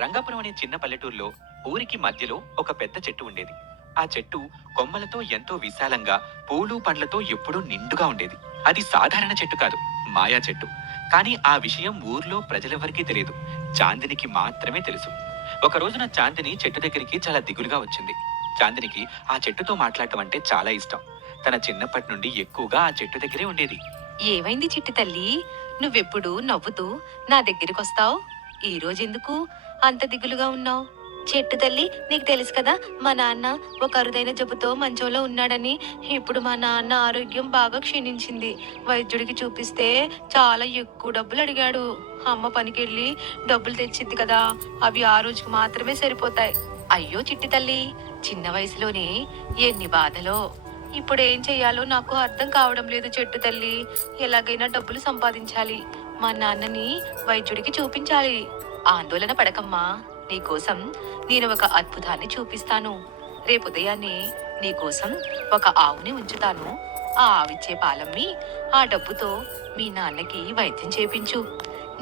రంగాపురం అనే చిన్న పల్లెటూరులో ఊరికి మధ్యలో ఒక పెద్ద చెట్టు ఉండేది. ఆ చెట్టు కొమ్మలతో ఎంతో విశాలంగా, పూలు పండ్లతో ఎప్పుడూ నిండుగా ఉండేది. అది సాధారణ చెట్టు కాదు, మాయా చెట్టు. కానీ ఆ విషయం ఊర్లో ప్రజలెవరికీ తెలియదు. చాందినికి మాత్రమే తెలుసు. ఒక రోజున చాందిని చెట్టు దగ్గరికి చాలా దిగులుగా వచ్చింది. చాందినికి ఆ చెట్టుతో మాట్లాడటం అంటే చాలా ఇష్టం. తన చిన్నప్పటి నుండి ఎక్కువగా ఆ చెట్టు దగ్గరే ఉండేది. ఏమైంది చిట్టి తల్లి? నువ్వెప్పుడు నవ్వుతూ నా దగ్గరికొస్తావ్? ఈ రోజెందుకు అంత దిగులుగా ఉన్నావ్? చెట్టు తల్లి, నీకు తెలుసు కదా, మా నాన్న ఒక అరుదైన జబ్బుతో మంచంలో ఉన్నాడని. ఇప్పుడు మా నాన్న ఆరోగ్యం బాగా క్షీణించింది. వైద్యుడికి చూపిస్తే చాలా ఎక్కువ డబ్బులు అడిగాడు. అమ్మ పనికెళ్ళి డబ్బులు తెచ్చింది కదా, అవి ఆ రోజుకి మాత్రమే సరిపోతాయి. అయ్యో చిట్టి తల్లి, చిన్న వయసులోనే ఎన్ని బాధలో. ఇప్పుడేం చెయ్యాలో నాకు అర్థం కావడం లేదు చెట్టు తల్లి. ఎలాగైనా డబ్బులు సంపాదించాలి. మా నాన్నని వైద్యుడికి చూపించాలి. ఆందోళన పడకమ్మా. నీకోసం నేను ఒక అద్భుతాన్ని చూపిస్తాను. రేపు ఉదయాన్నే నీకోసం ఒక ఆవుని ఉంచుతాను. ఆ ఆవిచ్చే పాలమ్మి ఆ డబ్బుతో మీ నాన్నకి వైద్యం చేపించు.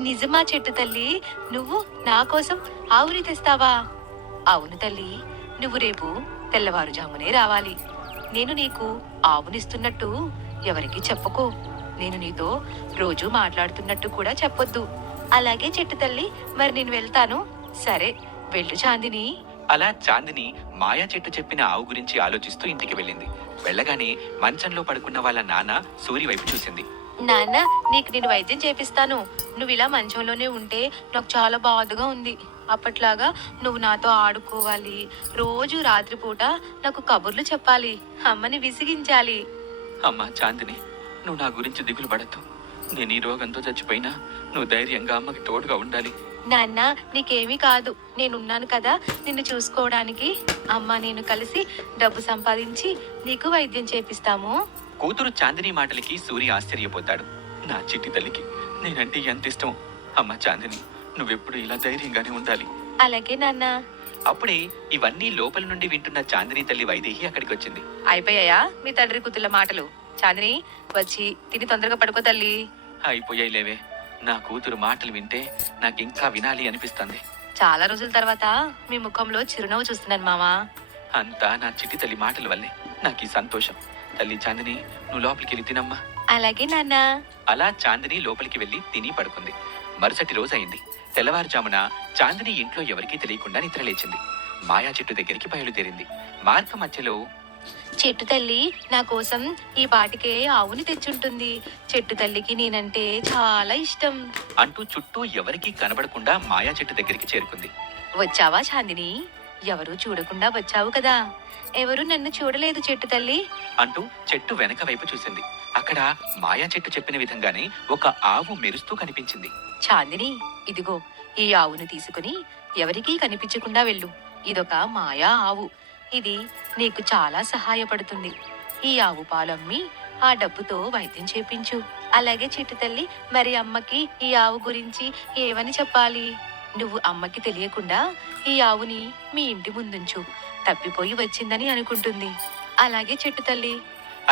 నిజమా చెట్టు తల్లి? నువ్వు నా కోసం ఆవుని తెస్తావా? అవును తల్లి, నువ్వు రేపు తెల్లవారుజామునే రావాలి. నేను నీకు ఆవునిస్తున్నట్టు ఎవరికి చెప్పకు. నేను నీతో రోజూ మాట్లాడుతున్నట్టు కూడా చెప్పొద్దు. అలాగే చెట్టు తల్లి, మరి నేను వెళ్తాను. సరే, వెళ్ళు చాందిని. అలా చాందిని మాయా చెట్టు చెప్పిన ఆవు గురించి ఆలోచిస్తూ ఇంటికి వెళ్ళింది. వెళ్ళగానే మంచంలో పడుకున్న వాళ్ళ నాన్న సూరి వైపు చూసింది. నాన్న, నీకు నేను వైద్యం చేపిస్తాను. నువ్వు ఇలా మంచంలోనే ఉంటే నాకు చాలా బాధగా ఉంది. అప్పట్లాగా నువ్వు నాతో ఆడుకోవాలి. రోజు రాత్రిపూట నాకు కబుర్లు చెప్పాలి. అమ్మని విసిగించాలి. అమ్మా చాందిని, నువ్వు నా గురించి దిగులు పడద్దు. నేను ఈ రోగంతో చచ్చిపోయినా నువ్వు ధైర్యంగా అమ్మకి తోడుగా ఉండాలి. నాన్న, నీకేమీ కాదు. నేనున్నాను కదా నిన్ను చూసుకోవడానికి. అమ్మ నేను కలిసి డబ్బు సంపాదించి నీకు వైద్యం చేపిస్తాము. కూతురు చాందిని మాటలకి సూరి ఆశ్చర్యపోతాడు. నా చిట్టి తల్లికి నేనంటే ఎంత ఇష్టం. అమ్మ చాందిని, నువ్వెప్పుడు ఇలా ధైర్యంగానే ఉండాలి. అలాగే నాన్న. అప్పుడే ఇవన్నీ లోపల నుండి వింటున్న చాందిని తల్లి వైదేహి అక్కడికి వచ్చింది. అయిపోయాయా మీ తండ్రి కూతుళ్ళ మాటలు? చాందిని, వచ్చి తిని తొందరగా పడుకో తల్లి. అయిపోయాయి లేవే. నా కూతురు మాటలు వింటే నాకింకా వినాలి అనిపిస్తుంది. చాలా రోజుల తర్వాత మీ ముఖంలో చిరునవ్వు చూస్తున్నాను మామా. అంతా నా చిట్టి తల్లి మాటల వల్లే నాకు ఈ సంతోషం. తల్లి చాందిని, నువ్వు లోపలికి వెళ్ళి తినమ్మా. అలాగే నాన్న. అలా చాందిని లోపలికి వెళ్లి తిని పడుకుంది. మరుసటి రోజు అయింది. తెల్లవారుజామున చాందిని ఇంట్లో ఎవరికీ తెలియకుండా నిద్రలేచింది. మాయా చెట్టు దగ్గరికి బయలుదేరింది. మార్గ మధ్యలో, చెట్టు తల్లి నా కోసం ఈ పాటికే ఆవుని తెచ్చుంటుంది. చెట్టు తల్లికి నేనంటే చాలా ఇష్టం అంటూ చుట్టూ ఎవరికీ కనబడకుండా మాయా చెట్టు దగ్గరికి చేరుకుంది. వచ్చావా చాందిని? ఎవరూ చూడకుండా వచ్చావు కదా. ఎవరు నన్ను చూడలేదు చెట్టు తల్లి అంటూ చెట్టు వెనక వైపు చూసింది. అక్కడ మాయా చెట్టు చెప్పిన విధంగానే ఒక ఆవు మెరుస్తూ కనిపించింది. చాందిని, ఇదిగో ఈ ఆవును తీసుకుని ఎవరికీ కనిపించకుండా వెళ్ళు. ఇదొక మాయా ఆవు. ఇది నీకు చాలా సహాయపడుతుంది. ఈ ఆవు పాలమ్మి ఆ డబ్బుతో వైద్యం చేపించు. అలాగే చెట్టు తల్లి, మరి అమ్మకి ఈ ఆవు గురించి ఏమని చెప్పాలి? నువ్వు అమ్మకి తెలియకుండా ఈ ఆవుని మీ ఇంటి ముందుంచు. తప్పిపోయి వచ్చిందని అనుకుంటుంది. అలాగే చెట్టు తల్లి.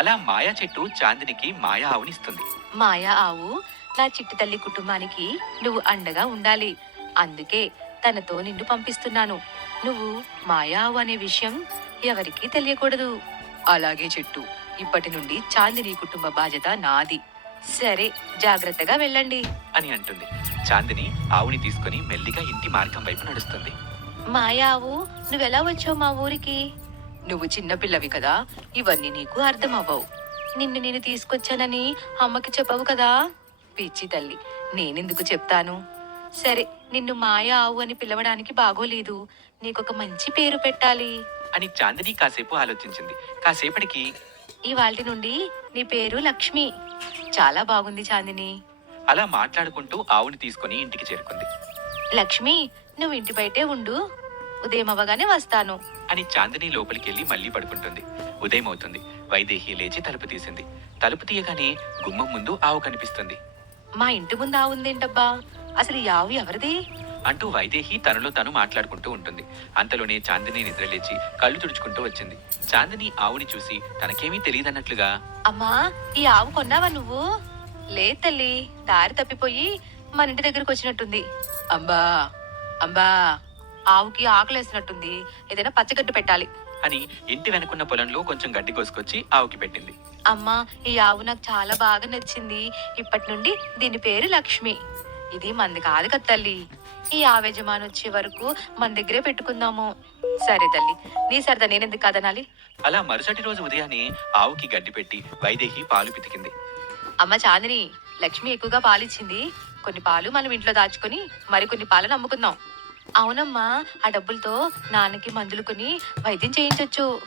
అలా మాయా చెట్టు చాందినికి మాయా ఆవునిస్తుంది. మాయా ఆవు నా చిట్టు తల్లి కుటుంబానికి నువ్వు అండగా ఉండాలి. అందుకే తనతో నిన్ను పంపిస్తున్నాను. నువ్వు మాయా ఆవు అనే విషయం ఎవరికీ తెలియకూడదు. అలాగే చెట్టు, ఇప్పటి నుండి చాందిని కుటుంబ బాధ్యత నాది. సరే, జాగ్రత్తగా వెళ్ళండి అని అంటుంది. చాందిని ఆవుని తీసుకుని మెల్లిగా ఇంటి మార్గం వైపు నడుస్తుంది. మాయా ఆవు, నువ్వెలా వచ్చావు మా ఊరికి? నువ్వు చిన్నపిల్లవి కదా, ఇవన్నీ నీకు అర్థమవ్వవు. నిన్ను నేను తీసుకొచ్చానని అమ్మకి చెప్పవు కదా. పిచ్చి తల్లి, నేనెందుకు చెప్తాను? సరే, నిన్ను మాయా ఆవు అని పిలవడానికి బాగోలేదు. నీకొక మంచి పేరు పెట్టాలి అని చాందిని కాసేపు ఆలోచించింది. కాసేపటికి, ఇవాల్టి నుండి నీ పేరు లక్ష్మి. చాలా బాగుంది చాందిని. అలా మాట్లాడుకుంటూ ఆవుని తీసుకుని ఇంటికి చేరుకుంది. లక్ష్మి, నువ్వు ఇంటి బయటే ఉండు. ఉదయం అవ్వగానే వస్తాను అని చాందిని లోపలికెళ్ళి మళ్ళీ పడుకుంటుంది. ఉదయం అవుతుంది. వైదేహి లేచి తలుపు తీసింది. తలుపు తీయగానే గుమ్మం ముందు ఆవు కనిపిస్తుంది. మా ఇంటి ముందు ఆవు ఉందేంటబ్బా? అసలు ఈ ఆవు ఎవరిది? అంటూ వైదేహి తనలో తను మాట్లాడుకుంటూ ఉంటుంది. అంతలోనే చాందిని నిద్రలేచి కళ్ళు తుడుచుకుంటూ వచ్చింది. చాందిని ఆవుని చూసి తనకేమీ తెలియదన్నట్లుగా, అమ్మా, ఈ ఆవు కొన్నావా నువ్వు? లే తల్లి, దారి తప్పిపోయి మన ఇంటి దగ్గరకు వచ్చినట్టుంది. అంబా అంబా ఆవుకి ఆకలేసినట్టుంది, ఏదైనా పచ్చగడ్డి పెట్టాలి. అని ఇంటి వెనుకున్న పొలంలో కొంచెం గడ్డి కోసుకొచ్చి ఆవుకి పెట్టింది. అమ్మా, ఈ ఆవు నాకు చాలా బాగా నచ్చింది. ఇప్పటి నుండి దీని పేరు లక్ష్మి. ఇది మంది కాదు కదా తల్లి. ఈ ఆవు యజమాని వచ్చే వరకు మన దగ్గరే పెట్టుకుందాము. సరే తల్లి, నీ సరదా నేనెందుకు కాదనాలి. అలా మరుసటి రోజు ఉదయాన్నే ఆవుకి గడ్డి పెట్టి వైదేహి పాలు పితికింది. అమ్మ చాందిని, లక్ష్మి ఎక్కువగా పాలిచ్చింది. కొన్ని పాలు మనం ఇంట్లో దాచుకొని మరికొన్ని పాలను అమ్ముకుందాం. అవునమ్మా, ఆ డబ్బులతో నాన్నకి మందులు కొని వైద్యం చేయించొచ్చు.